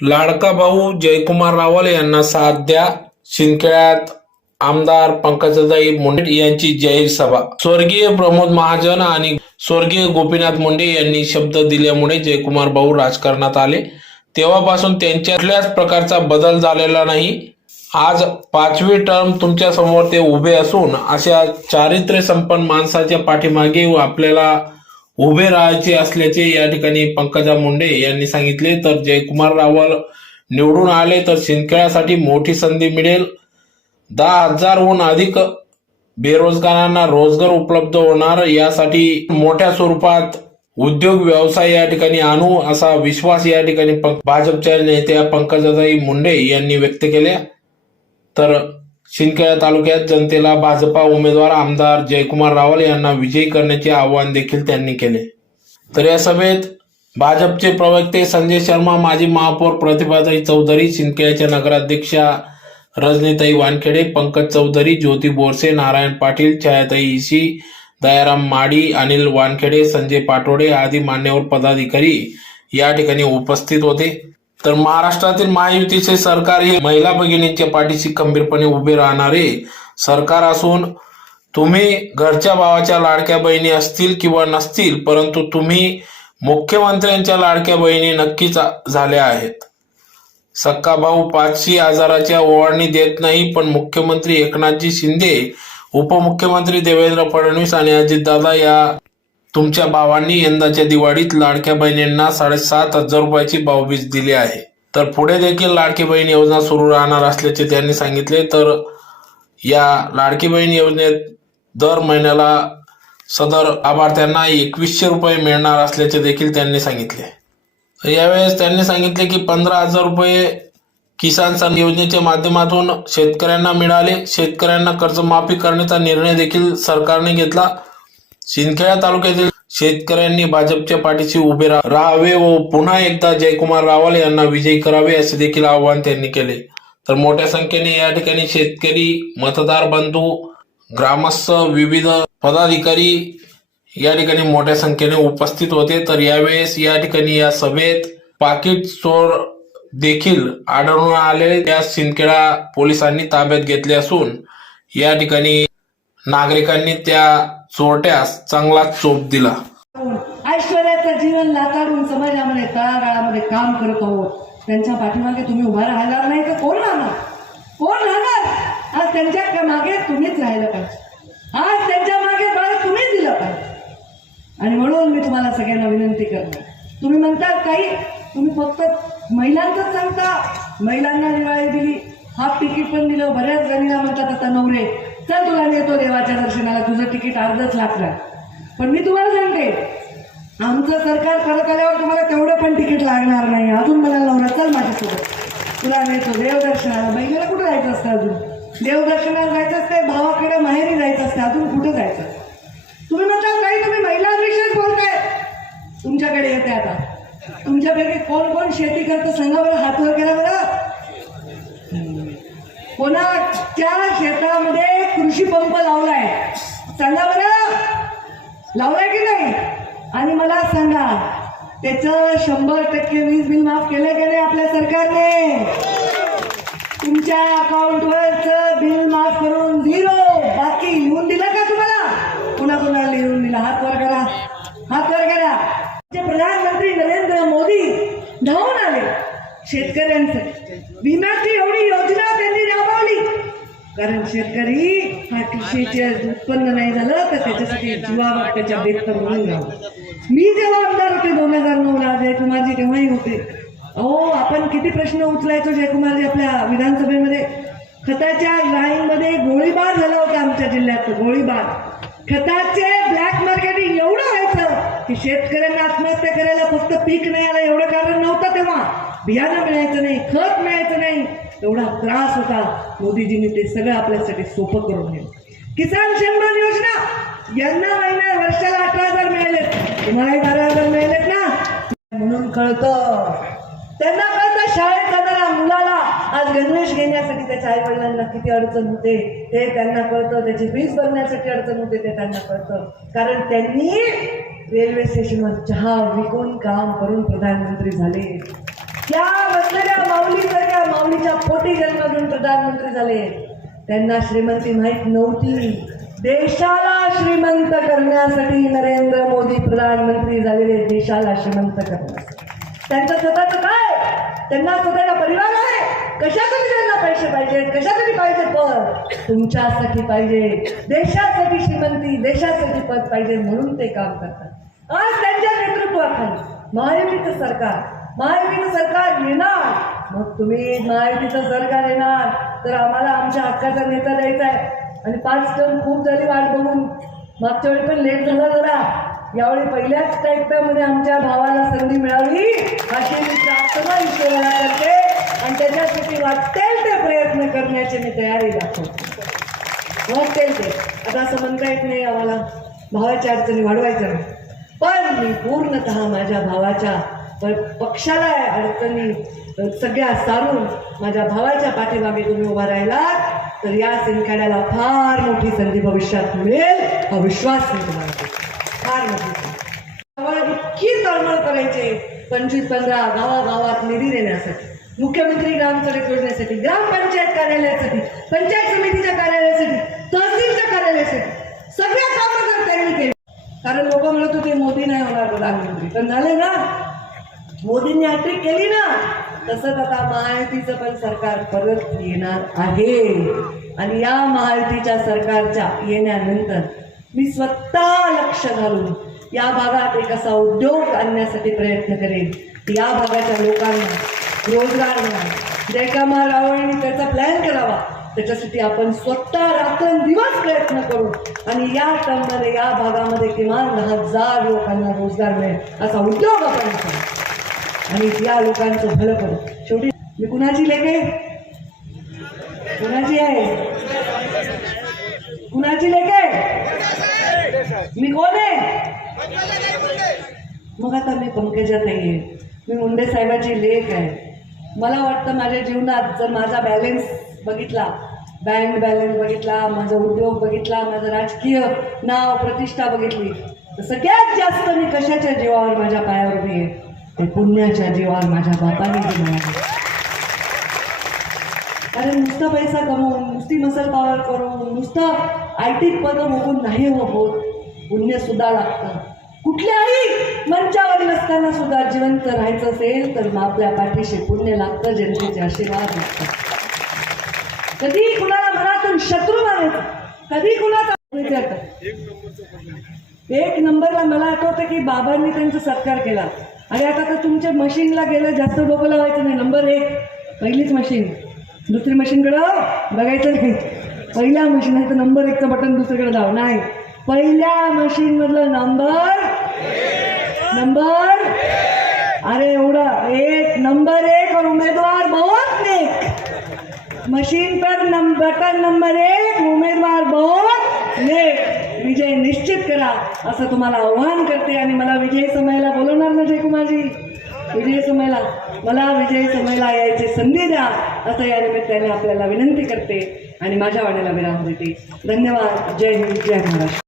लाडका भाऊ जयकुमार रावल यांना साथ द्या शिंदखेड्यात आमदार पंकजाताई मुंडे यांची जाहीर सभा. स्वर्गीय प्रमोद महाजन आणि स्वर्गीय गोपीनाथ मुंडे यांनी शब्द दिल्यामुळे जयकुमार भाऊ राजकारणात आले. तेव्हापासून त्यांच्या कुठल्याच प्रकारचा बदल झालेला नाही. आज पाचवी टर्म तुमच्यासमोर ते उभे असून अशा चारित्र्य संपन्न माणसाच्या पाठीमागे आपल्याला उभे राहायचे असल्याचे या ठिकाणी पंकजा मुंडे यांनी सांगितले. तर जयकुमार रावल निवडून आले तर शिंदखेड्यासाठी मोठी संधी मिळेल. दहा हजारहून अधिक बेरोजगारांना रोजगार उपलब्ध होणार. यासाठी मोठ्या स्वरूपात उद्योग व्यवसाय या ठिकाणी आणू असा विश्वास या ठिकाणी पं- भाजपच्या नेत्या पंकजाताई मुंडे यांनी व्यक्त केल्या तर शिंदखेडा तालुक्यात जनतेला भाजपा उमेदवार आमदार जयकुमार रावल यांना विजयी करण्याचे आवाहन देखील त्यांनी केले. तर या सभेत भाजपचे प्रवक्ते संजय शर्मा माजी महापौर प्रतिभाताई चौधरी शिंदखेड्याच्या नगराध्यक्षा रजनीताई वानखेडे पंकज चौधरी ज्योती बोरसे नारायण पाटील छायाताई इशी दयाराम माडी अनिल वानखेडे संजय पाटोडे आदी मान्यवर पदाधिकारी या ठिकाणी उपस्थित होते. तर महाराष्ट्रातील महायुतीचे सरकार हे महिला भगिनींच्या पाठीशी खंबीरपणे उभे राहणारे सरकार असून तुम्ही घरच्या भावाच्या लाडक्या बहिणी असतील किंवा नसतील परंतु तुम्ही मुख्यमंत्र्यांच्या लाडक्या बहिणी नक्कीच झाल्या आहेत. सक्का भाऊ पाचशे आजाराच्या ओवाळणी देत नाही पण मुख्यमंत्री एकनाथजी शिंदे उपमुख्यमंत्री देवेंद्र फडणवीस आणि अजितदादा या तुमच्या भावांनी यंदाच्या दिवाळीत लाडक्या बहिणींना साडेसात हजार रुपयाची भाऊबीज दिली आहे. तर पुढे देखील लाडकी बहीण योजना सुरू राहणार असल्याचे त्यांनी सांगितले. तर या लाडकी बहीण योजनेत दर महिन्याला सदर लाभार्थ्यांना एकवीसशे रुपये मिळणार असल्याचे देखील त्यांनी सांगितले. यावेळेस त्यांनी सांगितले की पंधरा हजार रुपये किसान सन योजनेच्या माध्यमातून शेतकऱ्यांना मिळाले. शेतकऱ्यांना कर्जमाफी करण्याचा निर्णय देखील सरकारने घेतला. शिंदखेडा तालुक्यातील शेतकऱ्यांनी भाजपच्या पाठीशी उभे राहावे व पुन्हा एकदा जयकुमार रावल यांना विजयी करावे असे देखील आवाहन त्यांनी केले. तर मोठ्या संख्येने या ठिकाणी शेतकरी मतदार बंधू ग्रामस्थ विविध पदाधिकारी या ठिकाणी मोठ्या संख्येने उपस्थित होते. तर यावेळेस या ठिकाणी या सभेत पाकिट चोर देखील आढळून आले. त्या सिंदखेडा पोलिसांनी ताब्यात घेतले असून या ठिकाणी नागरिकांनी त्या चोरट्यास चांगला चोप दिला. ऐश्वर्याचं जीवन नाकारून समाजामध्ये तळागाळामध्ये काम करत आहोत. त्यांच्या पाठीमागे तुम्ही उभा राहणार नाही तर कोण राहणार? कोण राहणार? आज त्यांच्या मागे तुम्हीच राहिलं पाहिजे. आज त्यांच्या मागे बळ तुम्हीच दिलं पाहिजे. आणि म्हणून मी तुम्हाला सगळ्यांना विनंती करतो तुम्ही म्हणता काही तुम्ही फक्त महिलांचंच सांगता. महिलांना दिवाळी दिली हाफ तिकीट पण दिलं बऱ्याच जणीला म्हणतात आता नवरे चल तुला नेतो देवाच्या दर्शनाला तुझं तिकीट अर्धच लागणार. पण मी तुम्हाला सांगते आमचं सरकार परत आल्यावर तुम्हाला तेवढं पण तिकीट लागणार नाही. अजून मला नवरा चल माझ्यासोबत. तुला नेतो देवदर्शनाला. बहिणीला कुठं जायचं असतं अजून? देवदर्शनाला जायचं असतंय भावाकडे माहेरी जायचं असतं अजून कुठं जायचं? तुम्ही म्हणता काही तुम्ही महिलांविषयीच बोलताय. तुमच्याकडे येते आता. तुमच्यापैकी कोण कोण शेती करतं सांगा बरं हात वर केला बरं. कोणाच्या शेतामध्ये कृषी पंप लावलाय? सांगा बरं. लावलाय की नाही? आणि मला सांगा त्याचं शंभर टक्के वीज बिल माफ केलं की नाही आपल्या सरकारने? तुमच्या अकाउंटवर बिल माफ करून झिरो बाकी लिहून दिलं का तुम्हाला पुन्हा पुन्हा लिहून दिला हात वर करा हात वर करा जे प्रधानमंत्री नरेंद्र मोदी धावून आले शेतकऱ्यांसाठी विम्याची एवढी योजना त्यांनी राबवली कारण शेतकरी हा कृषीचे उत्पन्न नाही झालं तर त्याच्यासाठी जीवावर त्याच्या म्हणून राहतो मी जेव्हा आमदार होते दोन हजार नऊला जयकुमारजी तेव्हाही होते. अहो आपण किती प्रश्न उचलायचो जयकुमारजी आपल्या विधानसभेमध्ये. खताच्या लाईनमध्ये गोळीबार झाला होता आमच्या जिल्ह्यात गोळीबार. खताचे ब्लॅक मार्केटिंग एवढं व्हायचं की शेतकऱ्यांना आत्महत्या करायला फक्त पीक नाही आलं एवढं कारण नव्हतं तेव्हा. बियाणं मिळायचं नाही खत मिळायचं नाही एवढा त्रास होता. मोदीजींनी ते सगळं आपल्यासाठी सोपं करून दिलं. किसान सन्मान योजना. यांना महिन्या वर्षाला अठरा हजार मिळाले तुम्हालाही बारा हजार मिळालेत ना? म्हणून कळतं. त्यांना कळतं शाळेत जाणाऱ्या मुलाला आज गणवेश घेण्यासाठी त्याच्या आई वडिलांना किती अडचण होते ते त्यांना कळतं. त्याची वीज भरण्यासाठी अडचण होते ते त्यांना कळतं. कारण त्यांनी रेल्वे स्टेशनवर चहा विकून काम करून प्रधानमंत्री झाले. त्या बसलेल्या माऊलीसारख्या माऊलीच्या पोटी जन्म घेऊन प्रधानमंत्री झाले. त्यांना श्रीमंती माहीत नव्हती. देशाला श्रीमंत करण्यासाठी नरेंद्र मोदी प्रधानमंत्री झालेले देशाला श्रीमंत करण्यासाठी. त्यांचं स्वतःच काय? त्यांना स्वतःचा परिवार आहे. कशासाठी त्यांना पैसे पाहिजेत? कशासाठी पाहिजे पद? तुमच्यासाठी पाहिजे. देशासाठी श्रीमंती देशासाठी पद पाहिजे म्हणून ते काम करतात. आज त्यांच्या नेतृत्वाखाली महायुतीचं सरकार महायुतीचं सरकार येणार. मग तुम्ही महायुतीचं सरकार येणार. तर आम्हाला आमच्या हक्काचा नेता द्यायचा आहे. आणि पाच टन खूप झाली वाट बघून. मागच्या वेळी पण लेट झाला जरा. यावेळी पहिल्याच टाईपमध्ये आमच्या भावाला संधी मिळावी अशी मी प्रार्थना ईश्वराला करते. आणि त्याच्यासाठी वाटेल ते प्रयत्न करण्याची मी तयारी दाखवते. वाटेल ते. आता असं म्हणता येत नाही आम्हाला. भावाच्या अडचणी वाढवायच्या. नाही पण मी पूर्णतः माझ्या भावाच्या पण पक्षाला अडचणी सगळ्या सारून माझ्या भावाच्या पाठीमागे तुम्ही उभा राहिला तर या सिंदखेड्याला फार मोठी संधी भविष्यात मिळेल हा विश्वास मी तुम्हाला फार मोठी आम्हाला इतकी तळमळ करायचे पंचवीस पंधरा गावागावात निधी देण्यासाठी मुख्यमंत्री ग्राम सडक योजनेसाठी ग्रामपंचायत कार्यालयासाठी पंचायत समितीच्या कार्यालयासाठी तहसीलच्या कार्यालयासाठी सगळ्या कामं जर त्यांनी केली कारण लोक म्हणत होते मोदी नाही होणार. प्रधानमंत्री पण झाले ना मोदींनी हॅट्रिक केली ना तसंच आता महायुतीचं पण सरकार परत येणार आहे. आणि या महायुतीच्या सरकारच्या येण्यानंतर मी स्वतः लक्ष घालून या भागात एक असा उद्योग आणण्यासाठी प्रयत्न करेन. या भागाच्या लोकांना रोजगार मिळाला जयकामा रावळांनी त्याचा प्लॅन करावा त्याच्यासाठी आपण स्वतः रात्रंदिवस प्रयत्न करू. आणि या टर्ममध्ये या भागामध्ये किमान दहा हजार लोकांना रोजगार मिळेल असा उद्योग आपण करू आणि या लोकांचं भलं करू. शेवटी मी कुणाची लेखे कुणाची आहे? कुणाची लेखे मी कोण आहे? मग आता मी पंकजात आहे मी मुंडे साहेबाची लेख आहे. मला वाटतं माझ्या जीवनात जर माझा बॅलेन्स बघितला बँक बॅलन्स बघितला माझा उद्योग बघितला माझं राजकीय नाव प्रतिष्ठा बघितली तर सगळ्यात जास्त मी कशाच्या जीवावर माझ्या पायावर उभी आहे? ते पुण्याच्या जीवावर माझ्या बापाने जे मिळाले कारण नुसता पैसा कमवून नुसती मसल पावर करून नुसतं आय टी पदं बघून नाही हो होत. पुण्य सुद्धा लागतं. कुठल्याही मंचावर नसताना सुद्धा जिवंत राहायचं असेल तर मग आपल्या पाठीशी पुण्य लागतं जनतेचे आशीर्वाद लागतात. कधी कुणाला मनातून शत्रू मानायचं कधी कुणाचा एक नंबरला मला आठवतं की बाबांनी त्यांचा सत्कार केला आणि आता तर तुमच्या मशीनला गेलं जास्त डोकं लावायचं नाही. नंबर एक पहिलीच मशीन दुसरी मशीनकडं बघायचं नाही. पहिल्या मशीन आहे तर नंबर एकचं बटन दुसरीकडे जाव. नाही. पहिल्या मशीनमधलं नंबर नंबर अरे एवढं एक नंबर एक और उमेदवार बहुत नेक. मशीन पर नम, बटन नंबर एक उमेदवार बहुत नेक. विजय निश्चित करा असं तुम्हाला आव्हान करते आणि मला विजय समयला बोलवणार ना जयकुमारजी? विजय समयला मला विजय समयला यायची संधी द्या असं या निमित्ताने आपल्याला विनंती करते आणि माझ्या वाण्याला विराम देते. धन्यवाद. जय हिंद जय महाराष्ट्र.